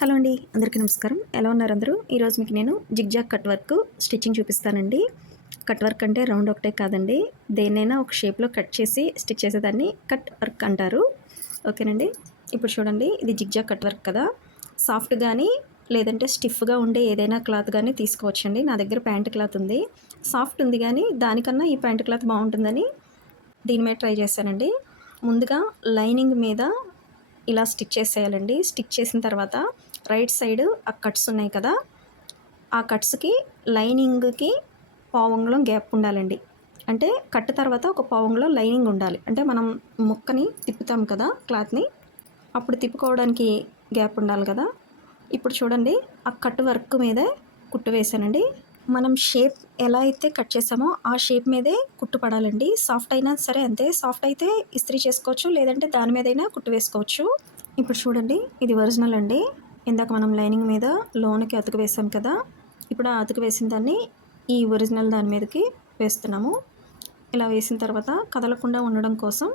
Hello అండి అందరికీ నమస్కారం. ఎలా ఉన్నారు అందరూ? ఈరోజు మీకు నేను జిగ్జాగ్ కట్ వర్క్ స్టిచ్చింగ్ చూపిస్తానండి. కట్ వర్క్ అంటే రౌండ్ ఒకటే కాదండి దేన్నైనా ఒక షేప్లో కట్ చేసి స్టిచ్ చేసేదాన్ని కట్ వర్క్ అంటారు. ఓకేనండి? ఇప్పుడు చూడండి ఇది జిగ్జాగ్ కట్ వర్క్ కదా. సాఫ్ట్ కానీ లేదంటే స్టిఫ్గా ఉండే ఏదైనా క్లాత్ కానీ తీసుకోవచ్చండి. నా దగ్గర ప్యాంట్ క్లాత్ ఉంది. సాఫ్ట్ ఉంది కానీ దానికన్నా ఈ ప్యాంట్ క్లాత్ బాగుంటుందని దీని మీద ట్రై చేశానండి. ముందుగా లైనింగ్ మీద ఇలా స్టిచ్ చేసేయాలండి. స్టిచ్ చేసిన తర్వాత రైట్ సైడ్ ఆ కట్స్ ఉన్నాయి కదా ఆ కట్స్కి లైనింగ్కి పావంగులం గ్యాప్ ఉండాలండి. అంటే కట్ తర్వాత ఒక పావంగులో లైనింగ్ ఉండాలి. అంటే మనం ముక్కని తిప్పుతాం కదా క్లాత్ని అప్పుడు తిప్పుకోవడానికి గ్యాప్ ఉండాలి కదా. ఇప్పుడు చూడండి ఆ కట్ వర్క్ మీదే కుట్టు వేసానండి మనం షేప్ ఎలా అయితే కట్ చేసామో ఆ షేప్ మీదే కుట్టు పడాలండి సాఫ్ట్ అయినా సరే అంతే. సాఫ్ట్ అయితే ఇస్త్రీ చేసుకోవచ్చు లేదంటే దాని మీదైనా కుట్టు వేసుకోవచ్చు. ఇప్పుడు చూడండి ఇది ఒరిజినల్ అండి. ఇందాక మనం లైనింగ్ మీద లోన్కి అతుకు వేసాం కదా ఇప్పుడు ఆ అతుకు వేసిన దాన్ని ఈ ఒరిజినల్ దాని మీదకి వేస్తున్నాము. ఇలా వేసిన తర్వాత కదలకుండా ఉండడం కోసం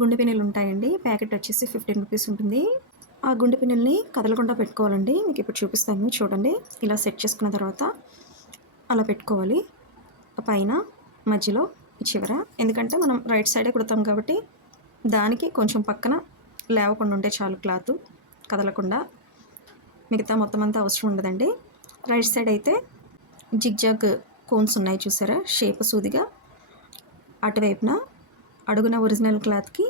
గుండె పిన్నెలు ఉంటాయండి. ప్యాకెట్ వచ్చేసి ఫిఫ్టీన్ రూపీస్ ఉంటుంది. ఆ గుండె పిన్నెల్ని కదలకుండా పెట్టుకోవాలండి. మీకు ఇప్పుడు చూపిస్తాను చూడండి. ఇలా సెట్ చేసుకున్న తర్వాత అలా పెట్టుకోవాలి. పైన మధ్యలో చివర. ఎందుకంటే మనం రైట్ సైడే కుడతాం కాబట్టి దానికి కొంచెం పక్కన లేవకుండా ఉంటే చాలు క్లాత్ కదలకుండా. మిగతా మొత్తం అంతా అవసరం ఉండదండి. రైట్ సైడ్ అయితే జిగ్జాగ్ కోన్స్ ఉన్నాయి చూసారా? షేప్ సూదిగా. అటువైపున అడుగున ఒరిజినల్ క్లాత్కి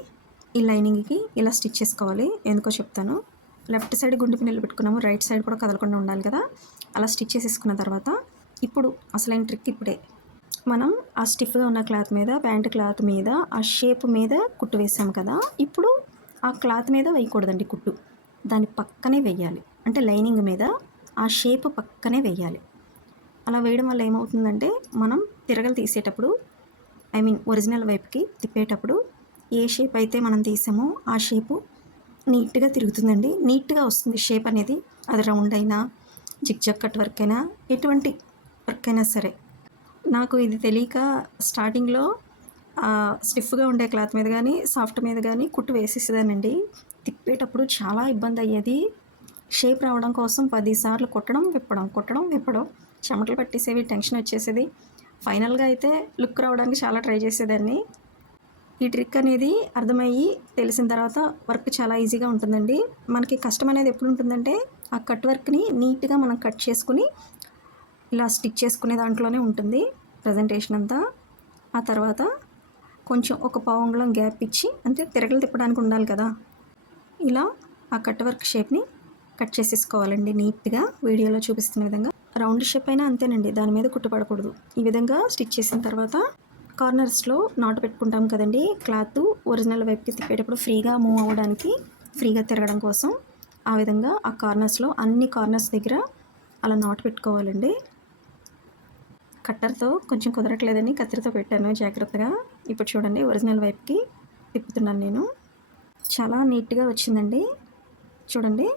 ఈ లైనింగ్కి ఇలా స్టిచ్ చేసుకోవాలి. ఎందుకో చెప్తాను. లెఫ్ట్ సైడ్ గుండె పిన్నెలు పెట్టుకున్నాము. రైట్ సైడ్ కూడా కదలకుండా ఉండాలి కదా. అలా స్టిచ్ చేసేసుకున్న తర్వాత ఇప్పుడు అసలైన ట్రిక్ ఇప్పుడే. మనం ఆ స్టిఫ్గా ఉన్న క్లాత్ మీద ప్యాంట్ క్లాత్ మీద ఆ షేప్ మీద కుట్టు వేసాం కదా ఇప్పుడు ఆ క్లాత్ మీద వేయకూడదండి కుట్టు. దాని పక్కనే వేయాలి. అంటే లైనింగ్ మీద ఆ షేప్ పక్కనే వేయాలి. అలా వేయడం వల్ల ఏమవుతుందంటే మనం తిరగలు తీసేటప్పుడు ఐ మీన్ ఒరిజినల్ వైపుకి తిప్పేటప్పుడు ఏ షేప్ అయితే మనం తీసామో ఆ షేపు నీట్గా తిరుగుతుందండి. నీట్గా వస్తుంది షేప్ అనేది. అది రౌండ్ అయినా జిగ్ కట్ వర్క్ అయినా ఎటువంటి వర్క్ అయినా సరే. నాకు ఇది తెలియక స్టార్టింగ్లో స్టిఫ్గా ఉండే క్లాత్ మీద కానీ సాఫ్ట్ మీద కానీ కుట్టు వేసేసేదానండి. తిప్పేటప్పుడు చాలా ఇబ్బంది అయ్యేది. షేప్ రావడం కోసం పదిసార్లు కుట్టడం విప్పడం కుట్టడం విప్పడం చెమటలు పట్టేసేవి టెన్షన్ వచ్చేసేది. ఫైనల్గా అయితే లుక్ రావడానికి చాలా ట్రై చేసేదాన్ని. ఈ ట్రిక్ అనేది అర్థమయ్యి తెలిసిన తర్వాత వర్క్ చాలా ఈజీగా ఉంటుందండి. మనకి కష్టం అనేది ఎప్పుడు ఉంటుందంటే ఆ కట్ వర్క్ని నీట్గా మనం కట్ చేసుకుని ఇలా స్టిచ్ చేసుకునే దాంట్లోనే ఉంటుంది ప్రజెంటేషన్ అంతా. ఆ తర్వాత కొంచెం ఒక పావంగుళం గ్యాప్ ఇచ్చి అంటే తిరగలు తిప్పడానికి ఉండాలి కదా ఇలా ఆ కట్ వర్క్ షేప్ని కట్ చేసేసుకోవాలండి నీట్గా వీడియోలో చూపిస్తున్న విధంగా. రౌండ్ షేప్ అయినా అంతేనండి దాని మీద కుట్టుపడకూడదు. ఈ విధంగా స్టిచ్ చేసిన తర్వాత కార్నర్స్లో నాటు పెట్టుకుంటాం కదండి క్లాత్ ఒరిజినల్ వైపుకి తిప్పేటప్పుడు ఫ్రీగా మూవ్ అవ్వడానికి ఫ్రీగా తిరగడం కోసం ఆ విధంగా ఆ కార్నర్స్లో అన్ని కార్నర్స్ దగ్గర అలా నాటు పెట్టుకోవాలండి. కట్టర్తో కొంచెం కుదరట్లేదని కత్తిరితో పెట్టాను. జాగ్రత్తగా. ఇప్పుడు చూడండి ఒరిజినల్ వైపుకి తిప్పుతున్నాను నేను. చాలా నీట్గా వచ్చిందండి. చూడండి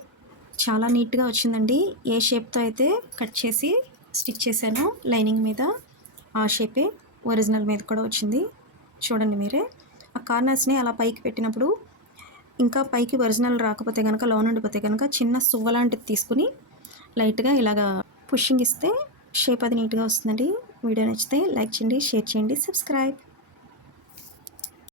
చాలా నీట్గా వచ్చిందండి. ఏ షేప్తో అయితే కట్ చేసి స్టిచ్ చేశానో లైనింగ్ మీద ఆ షేపే ఒరిజినల్ మీద కూడా వచ్చింది. చూడండి మీరే. ఆ కార్నర్స్ని అలా పైకి పెట్టినప్పుడు ఇంకా పైకి ఒరిజినల్ రాకపోతే కనుక లోన్ ఉండిపోతే కనుక చిన్న సువ్వ లాంటిది తీసుకుని లైట్గా ఇలాగా పుషింగ్ ఇస్తే షేప్ అది నీట్గా వస్తుందండి. వీడియో నచ్చితే లైక్ చేయండి షేర్ చేయండి సబ్స్క్రైబ్.